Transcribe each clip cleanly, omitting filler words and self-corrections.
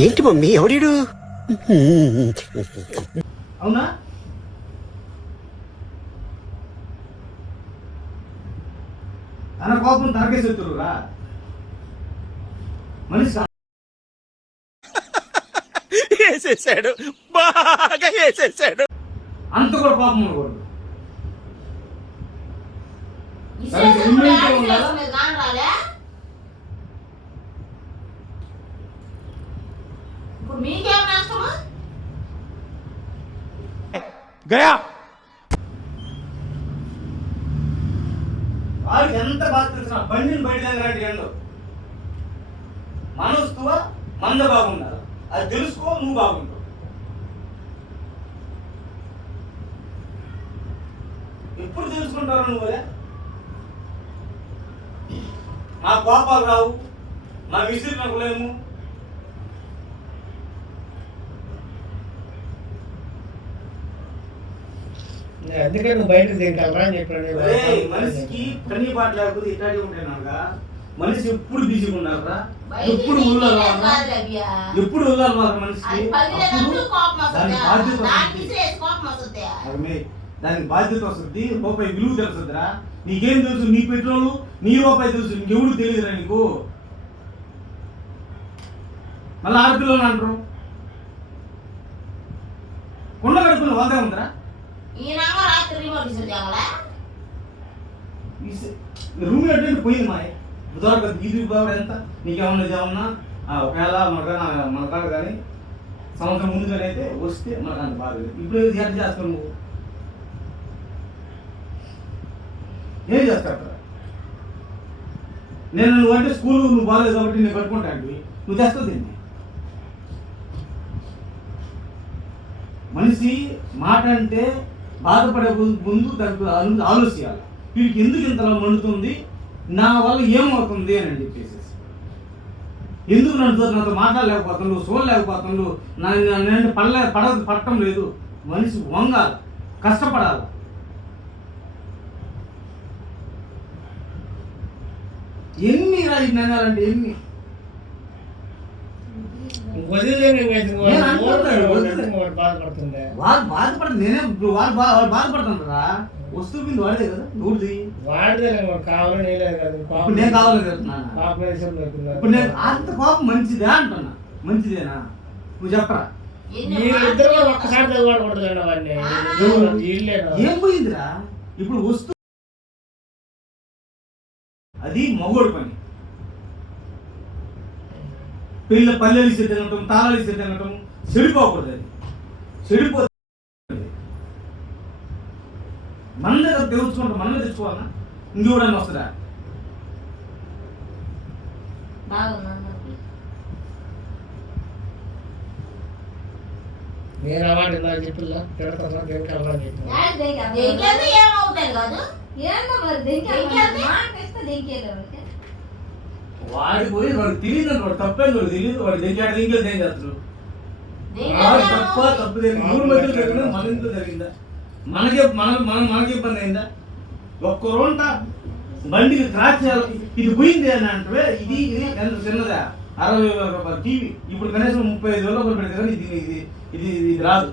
ఏంటి మమ్మీ ఎవడీడు? అవునా? తన కోపం తనకేసేతురురా మనిషి వేసేసాడు, బాగా వేసేసాడు. అంత కూడా కోపం ఉండకూడదు. గయా వాడికి ఎంత బాగా తెలిసిన బండిని బయట దగ్గర ఎండు మనస్తువా మంద బాగుండాలి. అది తెలుసుకో, నువ్వు బాగుంటావు. ఎప్పుడు తెలుసుకుంటావు నువ్వే? నా కోపాలు రావు, నా విసిరి నాకు లేము. అందుకే నువ్వు బయటకు దిగలరా అని చెప్పాడు. మనిషికి పని పాట లేకపోతే ఇట్లాంటి ఉంటాయినాక మనిషి ఎప్పుడు బిజీగా ఉన్నారా? ఎప్పుడు ఊళ్ళో ఎప్పుడు వెళ్ళాలి మాకు మనిషికి? దానికి బాధ్యత వస్తుంది, రూపాయి విలువ తెలుస్తుందిరా. నీకేం తెలుసు? నీ పెట్రోలు నీ రూపాయి తెలుసు, ఇంకెవడు తెలియదురా నీకు. మళ్ళీ ఆడపిల్లలు అంటారు. కొండ కడుపున వందే ఉందిరా. రూమ్ అంటే పోయింది మా బుధవారం ఇది ఎంత నీకేమన్నా ఏమన్నా ఒకవేళ మనకాడ కానీ సంవత్సరం ముందుగానే అయితే వస్తే మనకు అంత బాధ లేదు. ఇప్పుడు ఎట్లా చేస్తావు నువ్వు? ఏం చేస్తావు? నేను నువ్వంటే స్కూల్ నువ్వు బాగాలేదు కాబట్టి నేను కట్టుకుంటాను. నువ్వు తెస్తావు దీన్ని. మనిషి మాట అంటే బాధపడే ముందు దానికి ఆలోచించాలి. వీడికి ఎందుకు ఇంతలా మండుతుంది, నా వల్ల ఏమవుతుంది అని చెప్పేసి. ఎందుకు నాతో మాట్లాడలేకపోతున్నాడు, చూడలేకపోతున్నాడు, నేను పడటం లేదు. మనిషి వంగాలి, కష్టపడాలి. ఎన్ని రాజు నాణాలంటే ఎన్ని బాధపడుతుంది. వాళ్ళు బాధపడదు, నేనే వాళ్ళు బాధపడుతుంటారా? వస్తువు మీద వాడిదే కదా, నూడిది వాడిదే కావాలని నేను కావాలని చెప్తున్నాను. ఇప్పుడు నేను అంత కోపం మంచిదే అంటున్నా. మంచిదేనా? నువ్వు చెప్పరా? ఒక్కసారి ఏం పోయిందిరా? ఇప్పుడు వస్తువు అది మగోడు పని. పల్లెలు ఇస్తే తినటం, తాళాలు ఇస్తే తినటం చెడిపోకూడదు. అది చెడిపోతుంది. మన దగ్గర తెచ్చుకుంటాం, మనమే తెచ్చుకోవాలన్నా ఇంకోడని వస్తుందా? నేను అవార్డు ఇలా చెప్పిల్లా తిడతా దేనికి అవార్డు చెప్పి వాడి పోయి వాడికి తెలియదు, వాడు తప్పేది వాడు తెలియదు. వాడు దించాడు, ఇంకేది ఏం చేస్తారు? వాడు తప్పు జరిగింది. 3 మధ్యలో జరిగిందా? మన ఇంట్లో జరిగిందా? మనకి ఇబ్బంది అయిందా? ఒక్క రోంట బండికి క్రాచ్ చేయాలి. ఇది పోయింది అని అంటే ఇది ఎంత చిన్నదా? 60,000 రూపాయలు టీవీ ఇప్పుడు కనీసం 35,000 రూపాయలు పెడితే కానీ ఇది ఇది ఇది రాదు.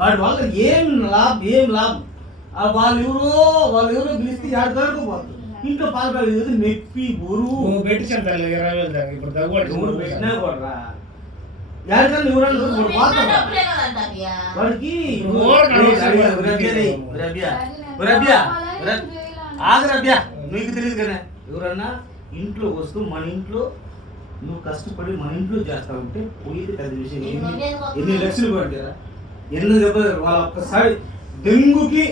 వాడి వల్ల ఏం లాభం? వాళ్ళు ఎవరో పిలిస్తే యాడ్ దొరకపోతుంది. ఇంట్లో పాలపాలు మెప్పి బరువు పెట్టిన 20,000 ఇప్పుడు పెట్టినా కూడా యాడికన్నా వాడికి ఆగరబ్యా నీకు తెలియదు కదా. ఎవరన్నా ఇంట్లో వస్తూ మన ఇంట్లో నువ్వు కష్టపడి మన ఇంట్లో చేస్తావంటే పోయేది పెద్ద విషయం. ఎన్ని లక్షలు పడ్డారా? ఎన్ని దెబ్బ వాళ్ళ ఒక్కసారి డెంగ్యూకి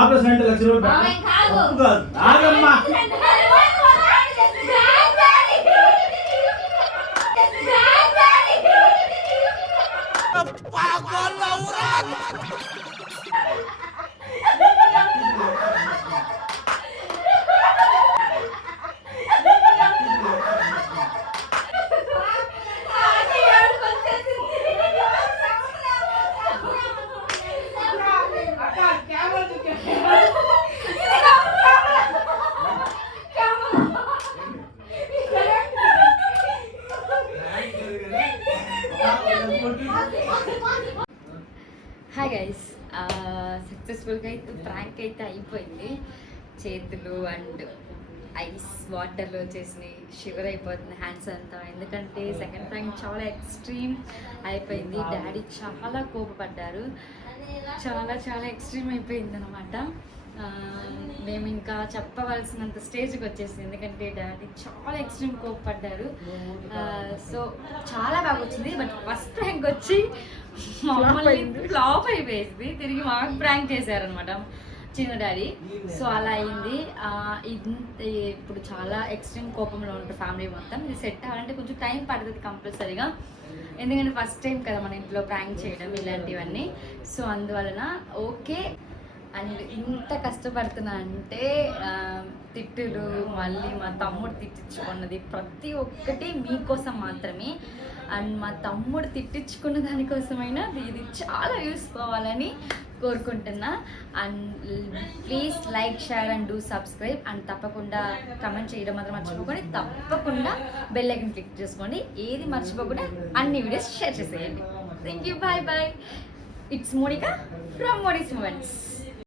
ఆపరేషన్ అంటే 1,00,000 రూపాయలు తప్పు కాదు. ఆగమ్మా, సక్సెస్ఫుల్గా అయితే ప్రాంక్ అయితే అయిపోయింది. చేతులు అండ్ ఐస్ వాటర్లో వచ్చేసినాయి, షివర్ అయిపోతుంది హ్యాండ్స్ అంతా. ఎందుకంటే సెకండ్ ప్రాంక్ చాలా ఎక్స్ట్రీమ్ అయిపోయింది. డాడీ చాలా కోపపడ్డారు, చాలా చాలా ఎక్స్ట్రీమ్ అయిపోయింది అనమాట. మేము ఇంకా చెప్పవలసినంత స్టేజ్కి వచ్చేసింది, ఎందుకంటే డాడీ చాలా ఎక్స్ట్రీమ్ కోపపడ్డారు. సో చాలా బాగా వచ్చింది. బట్ ఫస్ట్ ప్రాంక్ వచ్చి మమ్మల్ని ఫ్లాప్ అయిపోయింది. తిరిగి మాకు ప్రాంక్ చేశారనమాట చిన్న డాడీ. సో అలా అయింది. ఇప్పుడు చాలా ఎక్స్ట్రీమ్ కోపంలో ఉంటుంది ఫ్యామిలీ మొత్తం. ఇది సెట్ అవ్వాలంటే కొంచెం టైం పడుతుంది కంపల్సరీగా, ఎందుకంటే ఫస్ట్ టైం కదా మన ఇంట్లో ప్రాంక్ చేయడం ఇలాంటివన్నీ. సో అందువలన ఓకే. అండ్ ఇంత కష్టపడుతున్నా అంటే తిట్టులు, మళ్ళీ మా తమ్ముడు తిట్టించుకున్నది ప్రతి ఒక్కటి మీకోసం మాత్రమే. అండ్ మా తమ్ముడు తిట్టించుకున్న దానికోసమైనా ఇది చాలా యూస్ పోవాలని కోరుకుంటున్నా. And please like, share and do subscribe. And తప్పకుండా కమెంట్ చేయడం మాత్రం మర్చిపోకండి. తప్పకుండా బెల్ ఐకాన్ క్లిక్ చేసుకోండి. ఏది మర్చిపోకుండా అన్ని వీడియోస్ షేర్ చేసేయండి. Thank you, bye bye. It's Monica from Modi's moments.